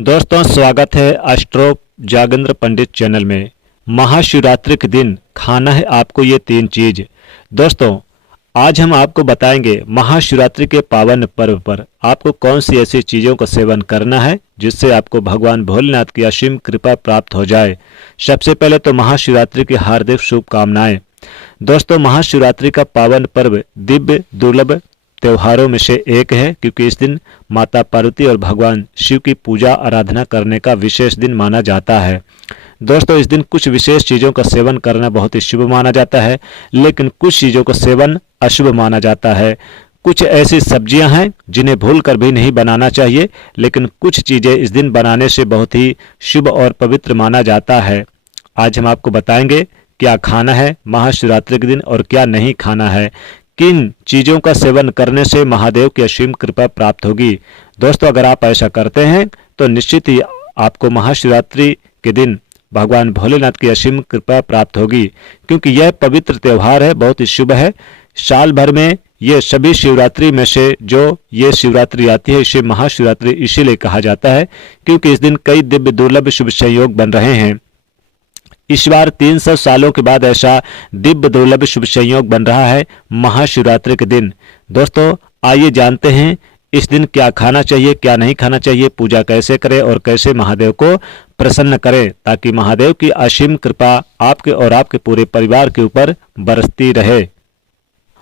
दोस्तों, स्वागत है एस्ट्रो जागेंद्र पंडित चैनल में। महाशिवरात्रि के दिन खाना है आपको ये 3 चीज। दोस्तों, आज हम आपको बताएंगे महाशिवरात्रि के पावन पर्व पर आपको कौन सी ऐसी चीज़ों का सेवन करना है जिससे आपको भगवान भोलेनाथ की असीम कृपा प्राप्त हो जाए। सबसे पहले तो महाशिवरात्रि की हार्दिक शुभकामनाएं। दोस्तों, महाशिवरात्रि का पावन पर्व दिव्य दुर्लभ त्योहारों में से एक है, क्योंकि इस दिन माता पार्वती और भगवान शिव की पूजा आराधना करने का विशेष दिन माना जाता है। दोस्तों, इस दिन कुछ विशेष चीज़ों का सेवन करना बहुत ही शुभ माना जाता है, लेकिन कुछ चीज़ों का सेवन अशुभ माना जाता है। कुछ ऐसी सब्जियां हैं जिन्हें भूल कर भी नहीं बनाना चाहिए, लेकिन कुछ चीज़ें इस दिन बनाने से बहुत ही शुभ और पवित्र माना जाता है। आज हम आपको बताएंगे क्या खाना है महाशिवरात्रि के दिन और क्या नहीं खाना है, किन चीज़ों का सेवन करने से महादेव की असीम कृपा प्राप्त होगी। दोस्तों, अगर आप ऐसा करते हैं तो निश्चित ही आपको महाशिवरात्रि के दिन भगवान भोलेनाथ की असीम कृपा प्राप्त होगी, क्योंकि यह पवित्र त्यौहार है, बहुत ही शुभ है। साल भर में ये सभी शिवरात्रि में से जो ये शिवरात्रि आती है, इसे महाशिवरात्रि इसीलिए कहा जाता है क्योंकि इस दिन कई दिव्य दुर्लभ शुभ संयोग बन रहे हैं। इस बार 300 सालों के बाद ऐसा दिव्य दुर्लभ शुभ संयोग बन रहा है महाशिवरात्रि के दिन। दोस्तों, आइए जानते हैं इस दिन क्या खाना चाहिए, क्या नहीं खाना चाहिए, पूजा कैसे करें और कैसे महादेव को प्रसन्न करें, ताकि महादेव की असीम कृपा आपके और आपके पूरे परिवार के ऊपर बरसती रहे।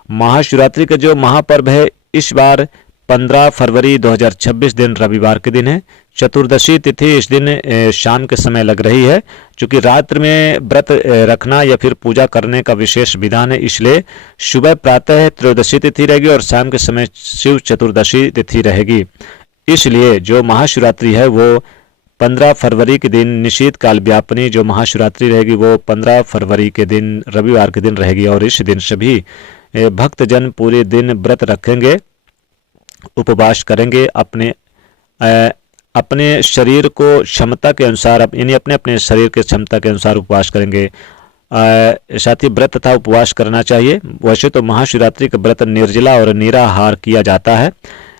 महाशिवरात्रि का जो महापर्व है, इस बार 15 फरवरी 2026 दिन रविवार के दिन है। चतुर्दशी तिथि इस दिन शाम के समय लग रही है। चूंकि रात्रि में व्रत रखना या फिर पूजा करने का विशेष विधान है, इसलिए सुबह प्रातः त्रयोदशी तिथि रहेगी और शाम के समय शिव चतुर्दशी तिथि रहेगी। इसलिए जो महाशिवरात्रि है वो 15 फरवरी के दिन निशीत काल व्यापनी जो महाशिवरात्रि रहेगी वो 15 फरवरी के दिन रविवार के दिन रहेगी। और इस दिन सभी भक्तजन पूरे दिन व्रत रखेंगे, उपवास करेंगे, अपने शरीर को क्षमता के अनुसार, यानी अपने अपने शरीर के क्षमता के अनुसार उपवास करेंगे। साथ ही व्रत तथा उपवास करना चाहिए। वैसे तो महाशिवरात्रि का व्रत निर्जला और निराहार किया जाता है,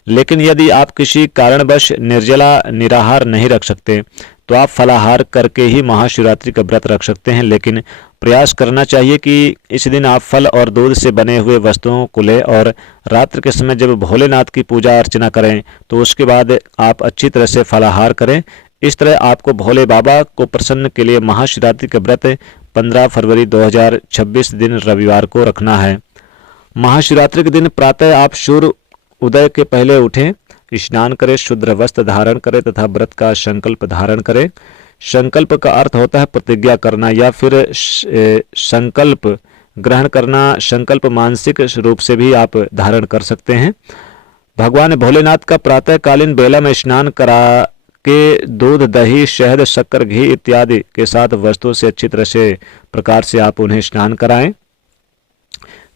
लेकिन यदि आप किसी कारणवश निर्जला निराहार नहीं रख सकते तो आप फलाहार करके ही महाशिवरात्रि का व्रत रख सकते हैं। लेकिन प्रयास करना चाहिए कि इस दिन आप फल और दूध से बने हुए वस्तुओं को लें और रात्रि के समय जब भोलेनाथ की पूजा अर्चना करें तो उसके बाद आप अच्छी तरह से फलाहार करें। इस तरह आपको भोले बाबा को प्रसन्न के लिए महाशिवरात्रि का व्रत 15 फरवरी 2026 दिन रविवार को रखना है। महाशिवरात्रि के दिन प्रातः आप सूर्य उदय के पहले उठें, स्नान करें, शुद्ध वस्त्र धारण करें तथा व्रत का संकल्प धारण करें। संकल्प का अर्थ होता है प्रतिज्ञा करना या फिर संकल्प ग्रहण करना। संकल्प मानसिक रूप से भी आप धारण कर सकते हैं। भगवान भोलेनाथ का प्रातःकालीन बेला में स्नान करा के दूध, दही, शहद, शक्कर, घी इत्यादि के साथ वस्तुओं से अच्छी तरह से प्रकार से आप उन्हें स्नान कराएं।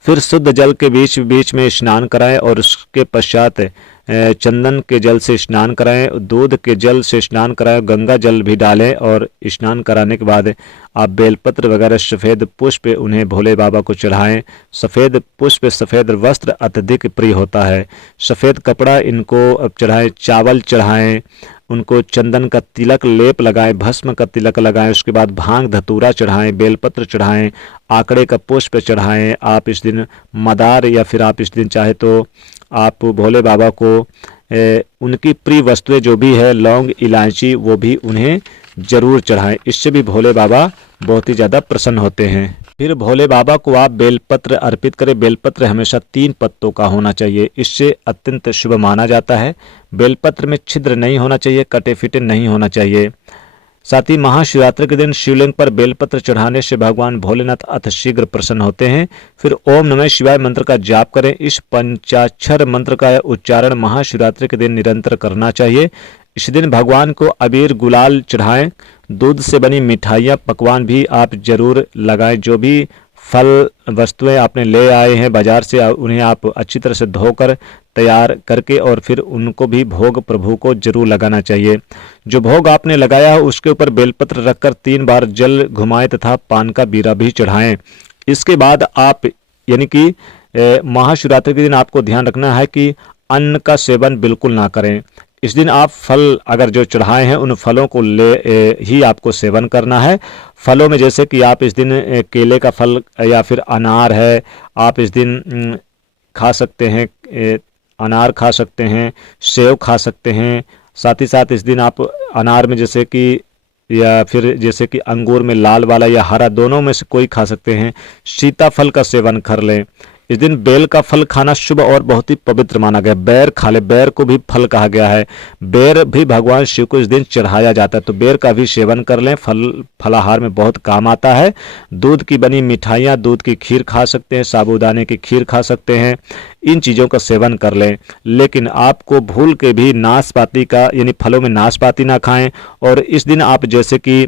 फिर शुद्ध जल के बीच बीच में स्नान कराएं और उसके पश्चात चंदन के जल से स्नान कराएं, दूध के जल से स्नान कराएं, गंगा जल भी डालें और स्नान कराने के बाद आप बेलपत्र वगैरह सफ़ेद पुष्प उन्हें भोले बाबा को चढ़ाएं। सफ़ेद पुष्प, सफ़ेद वस्त्र अत्यधिक प्रिय होता है। सफ़ेद कपड़ा इनको चढ़ाएं, चावल चढ़ाएं, उनको चंदन का तिलक लेप लगाएं, भस्म का तिलक लगाएं, उसके बाद भांग धतूरा चढ़ाएं, बेलपत्र चढ़ाएं, आकड़े का पुष्प चढ़ाएं। आप इस दिन मदार या फिर आप इस दिन चाहे तो आप भोले बाबा को उनकी प्रिय वस्तुएं जो भी है, लौंग, इलायची, वो भी उन्हें जरूर चढ़ाएं। इससे भी भोले बाबा बहुत ही ज़्यादा प्रसन्न होते हैं। फिर भोले बाबा को आप बेलपत्र अर्पित करें। बेलपत्र हमेशा 3 पत्तों का होना चाहिए, इससे अत्यंत शुभ माना जाता है। बेलपत्र में छिद्र नहीं होना चाहिए, कटे फिटे नहीं होना चाहिए। साथ ही महाशिवरात्रि के दिन शिवलिंग पर बेलपत्र चढ़ाने से भगवान भोलेनाथ अतिशीघ्र प्रसन्न होते हैं। फिर ओम नमः शिवाय मंत्र का जाप करें। इस पंचाक्षर मंत्र का उच्चारण महाशिवरात्रि के दिन निरंतर करना चाहिए। इस दिन भगवान को अबीर गुलाल चढ़ाएं। दूध से बनी मिठाइयाँ, पकवान भी आप जरूर लगाएं। जो भी फल वस्तुएं आपने ले आए हैं बाजार से, उन्हें आप अच्छी तरह से धोकर तैयार करके और फिर उनको भी भोग प्रभु को जरूर लगाना चाहिए। जो भोग आपने लगाया हो उसके ऊपर बेलपत्र रखकर 3 बार जल घुमाएं तथा पान का बीरा भी चढ़ाएं। इसके बाद आप यानी कि महाशिवरात्रि के दिन आपको ध्यान रखना है कि अन्न का सेवन बिल्कुल ना करें। इस दिन आप फल अगर जो चढ़ाए हैं उन फलों को ही आपको सेवन करना है। फलों में जैसे कि आप इस दिन केले का फल या फिर अनार है, आप इस दिन खा सकते हैं, अनार खा सकते हैं, सेव खा सकते हैं। साथ ही साथ इस दिन आप अनार में जैसे कि या फिर जैसे कि अंगूर में लाल वाला या हरा, दोनों में से कोई खा सकते हैं। सीताफल का सेवन कर लें। इस दिन बेल का फल खाना शुभ और बहुत ही पवित्र माना गया। बेर खा ले, बेर को भी फल कहा गया है। बेर भी भगवान शिव को इस दिन चढ़ाया जाता है, तो बेर का भी सेवन कर लें, फलाहार में बहुत काम आता है। दूध की बनी मिठाइयाँ, दूध की खीर खा सकते हैं, साबूदाने की खीर खा सकते हैं, इन चीज़ों का सेवन कर लें। लेकिन आपको भूल के भी नाशपाती का यानी फलों में नाशपाती ना खाएं। और इस दिन आप जैसे कि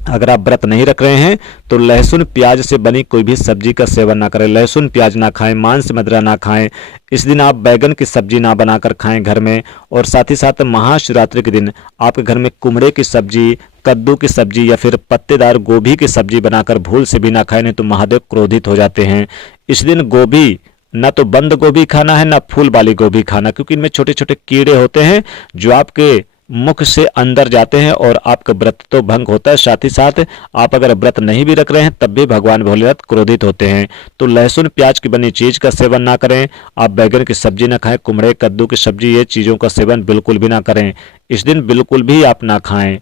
अगर आप व्रत नहीं रख रहे हैं तो लहसुन प्याज से बनी कोई भी सब्जी का सेवन ना करें, लहसुन प्याज ना खाएं, मांस मदिरा ना खाएं। इस दिन आप बैगन की सब्जी ना बनाकर खाएं घर में। और साथ ही साथ महाशिवरात्रि के दिन आपके घर में कुमड़े की सब्जी, कद्दू की सब्जी या फिर पत्तेदार गोभी की सब्जी बनाकर भूल से भी ना खाएं, नहीं तो महादेव क्रोधित हो जाते हैं। इस दिन गोभी ना तो बंद गोभी खाना है, ना फूल वाली गोभी खाना, क्योंकि इनमें छोटे छोटे कीड़े होते हैं जो आपके मुख से अंदर जाते हैं और आपका व्रत तो भंग होता है। साथ ही साथ आप अगर व्रत नहीं भी रख रहे हैं तब भी भगवान भोलेनाथ क्रोधित होते हैं। तो लहसुन प्याज की बनी चीज का सेवन ना करें। आप बैगन की सब्जी ना खाएं, कुमड़े कद्दू की सब्जी, ये चीज़ों का सेवन बिल्कुल भी ना करें। इस दिन बिल्कुल भी आप ना खाएं।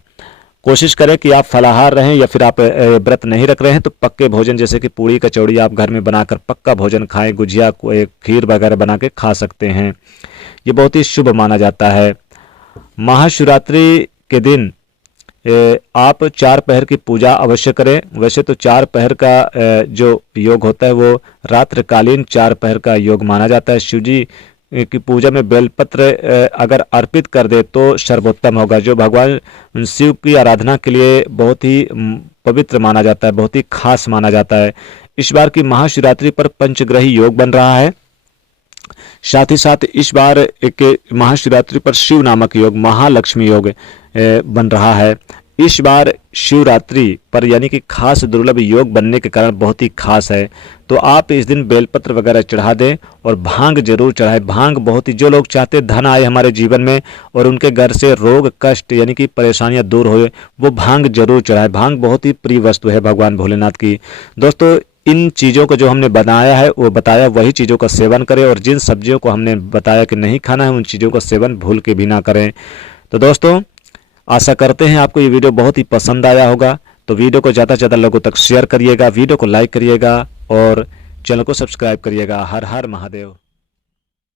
कोशिश करें कि आप फलाहार रहें या फिर आप व्रत नहीं रख रहे हैं तो पक्के भोजन जैसे कि पूड़ी कचौड़ी आप घर में बनाकर पक्का भोजन खाएं, गुजिया खीर वगैरह बना के खा सकते हैं। ये बहुत ही शुभ माना जाता है। महाशिवरात्रि के दिन आप 4 पहर की पूजा अवश्य करें। वैसे तो 4 पहर का जो योग होता है वो रात्रिकालीन 4 पहर का योग माना जाता है। शिव जी की पूजा में बेलपत्र अगर अर्पित कर दे तो सर्वोत्तम होगा, जो भगवान शिव की आराधना के लिए बहुत ही पवित्र माना जाता है, बहुत ही खास माना जाता है। इस बार की महाशिवरात्रि पर पंचग्रही योग बन रहा है। साथ ही साथ इस बार एक महाशिवरात्रि पर शिव नामक योग, महालक्ष्मी योग बन रहा है। इस बार शिवरात्रि पर यानी कि खास दुर्लभ योग बनने के कारण बहुत ही खास है। तो आप इस दिन बेलपत्र वगैरह चढ़ा दें और भांग जरूर चढ़ाएं। भांग बहुत ही, जो लोग चाहते हैं धन आए हमारे जीवन में और उनके घर से रोग कष्ट यानी कि परेशानियां दूर हो, वो भांग जरूर चढ़ाएं। भांग बहुत ही प्रिय वस्तु है भगवान भोलेनाथ की। दोस्तों, इन चीज़ों को जो हमने बनाया है वो बताया वही चीज़ों का सेवन करें, और जिन सब्जियों को हमने बताया कि नहीं खाना है उन चीज़ों का सेवन भूल के भी ना करें। तो दोस्तों, आशा करते हैं आपको ये वीडियो बहुत ही पसंद आया होगा। तो वीडियो को ज़्यादा से ज़्यादा लोगों तक शेयर करिएगा, वीडियो को लाइक करिएगा और चैनल को सब्सक्राइब करिएगा। हर हर महादेव।